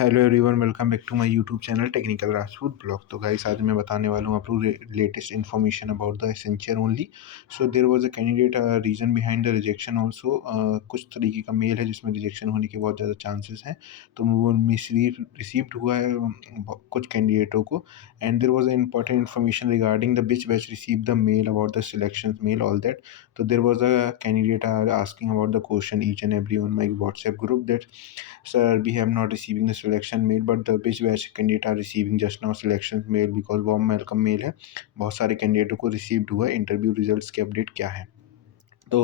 Hello everyone, welcome back to my YouTube channel technical Rajput blog. तो guys आज मैं बताने वाला हूँ आप लोग latest information about the essential only. So there was a candidate reason behind the rejection also. कुछ तरीके का मेल है जिसमें रिजेक्शन होने के बहुत ज़्यादा चांसेस हैं। तो वो रिसीव्ड हुआ है कुछ कैंडिडेटों को। And there was a important information regarding the which batch receive the mail about the selection mail all that. तो there was a candidate asking about the question each and every on my WhatsApp group that sir, we have not receiving the selection mail, but the which batch candidate are receiving just now selection mail because warm welcome mail है। बहुत सारे कैंडिडेटों को received हुआ है। Interview results के update क्या है? तो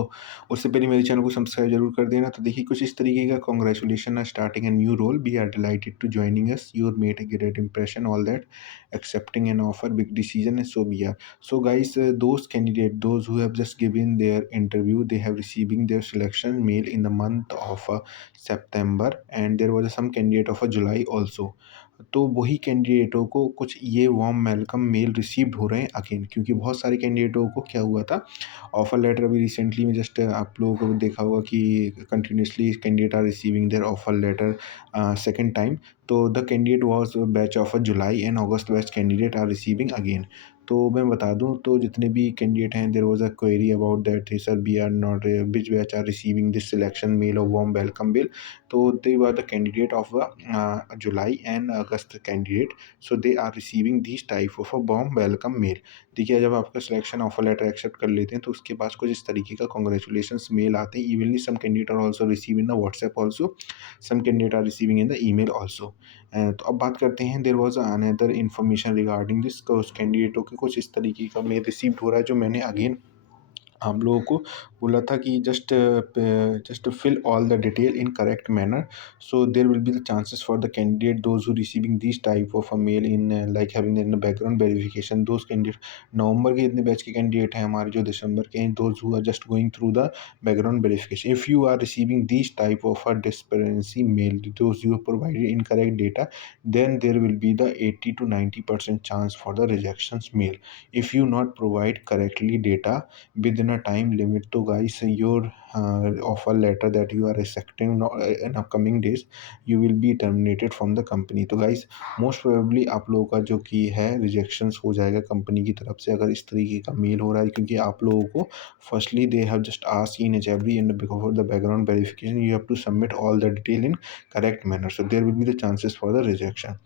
उससे पहले मेरे चैनल को सब्सक्राइब जरूर कर देना। तो देखिए कुछ इस तरीके का, congratulation starting a new role, we are delighted to joining us, you're made a great impression, all that, accepting an offer, big decision, and so we are. So guys, those candidate, those who have just given their interview, they have receiving their selection mail in the month of September, and there was some candidate of July also. तो वही कैंडिडेटों को कुछ ये warm welcome mail received हो रहे हैं again, क्योंकि बहुत सारे कैंडिडेटों को क्या हुआ था, ऑफर लेटर अभी रिसेंटली में जस्ट आप लोगों को देखा होगा कि continuously candidate are receiving their offer letter second time. तो the candidate was batch of July and August batch candidate are receiving again. तो मैं बता दूं, तो जितने भी कैंडिडेट हैं, there was a query about that sir we are not which batch are receiving this selection mail और warm welcome mail. तो दे were the candidate of July and August candidate, so they are receiving this type of a warm welcome mail. देखिए जब आपका selection offer letter accept कर लेते हैं तो उसके पास कुछ इस तरीके का कॉन्ग्रेचुलेशंस मेल आते हैं। Evenly some candidate are also receive in the WhatsApp also, some candidate are receiving in the email also. तो अब बात करते हैं, there was another information regarding this, कुछ कैंडिडेटों के कुछ इस तरीके का मेल रिसीव्ड हो रहा है जो मैंने अगेन आप लोगों को बोला था कि just fill all the detail in correct manner, so there will be the chances for the candidate those who receiving this type of a mail in like having in background verification. Those candidate November के जितने batch के candidate हैं हमारे, जो दिसंबर के हैं, those who are just going through the background verification, if you are receiving this type of a discrepancy mail, those you provided incorrect data, then there will be the 80 to 90% chance for the rejections mail if you not provide correctly data within a time limit. तो guys, your offer letter that you are accepting in upcoming days, you will be terminated from the company. तो guys, most probably आप लोगों का जो की है rejections हो जाएगा कंपनी की तरफ से, अगर इस तरीके का मेल हो रहा है, क्योंकि आप लोगों को firstly they have just asked in each every and before the background verification you have to submit all the detail in correct manner, so there will be the chances for the rejection.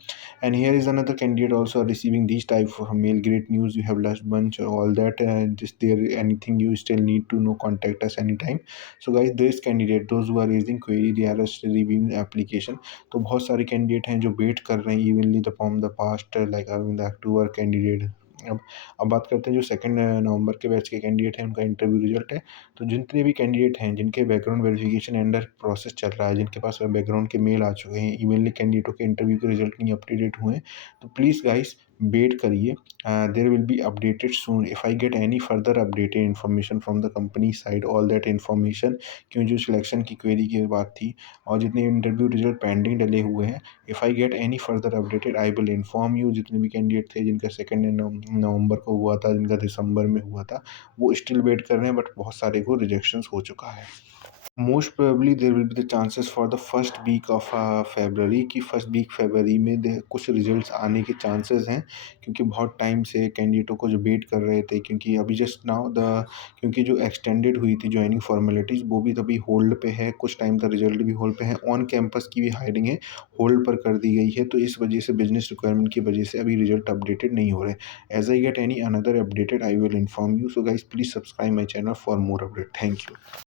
And here is another candidate also receiving these type of mail, great news, you have last bunch all that, just there anything you still need to know, contact us anytime. So guys, this candidate, those who are raising query, they are still reviewing application. तो बहुत सारे candidate हैं जो wait कर रहे हैं evenly the from the past, like the October candidate. अब बात करते हैं जो सेकंड नवंबर के बैच के कैंडिडेट हैं, उनका इंटरव्यू रिजल्ट है। तो जितने भी कैंडिडेट हैं जिनके बैकग्राउंड वेरिफिकेशन अंडर प्रोसेस चल रहा है, जिनके पास बैकग्राउंड के मेल आ चुके हैं, इमेनली कैंडिडेटों के इंटरव्यू के रिजल्ट नहीं अपडेटेड हुए हैं, तो प्लीज़ गाइस वेट करिए, देर will be updated soon if I get any further updated information from the company side, all that information. क्यों जो सिलेक्शन की क्वेरी की बात थी और जितने इंटरव्यू रिजल्ट पेंडिंग डले हुए हैं, if I get any further updated I will inform you. जितने भी कैंडिडेट थे जिनका सेकेंड नवंबर को हुआ था, जिनका दिसंबर में हुआ था, वो स्टिल वेट कर रहे हैं, बट बहुत सारे को रिजेक्शंस हो चुका है। Most probably there will be the chances for the first week of February, की फर्स्ट वीक फरवरी में कुछ रिजल्ट्स आने के चांसेस हैं, क्योंकि बहुत टाइम से कैंडिडेटों को जो वेट कर रहे थे, क्योंकि अभी जस्ट नाउ द, क्योंकि जो एक्सटेंडेड हुई थी ज्वाइनिंग फॉर्मेलिटीज़ वो भी तभी होल्ड पे है, कुछ टाइम तक रिजल्ट भी होल्ड पे है, ऑन कैंपस की भी हायरिंग है होल्ड पर कर दी गई है, तो इस वजह से बिजनेस रिक्वायरमेंट की वजह से अभी रिजल्ट अपडेटेड नहीं हो रहे। As I get any another updated I will inform you, so guys please subscribe my channel for more update. Thank you.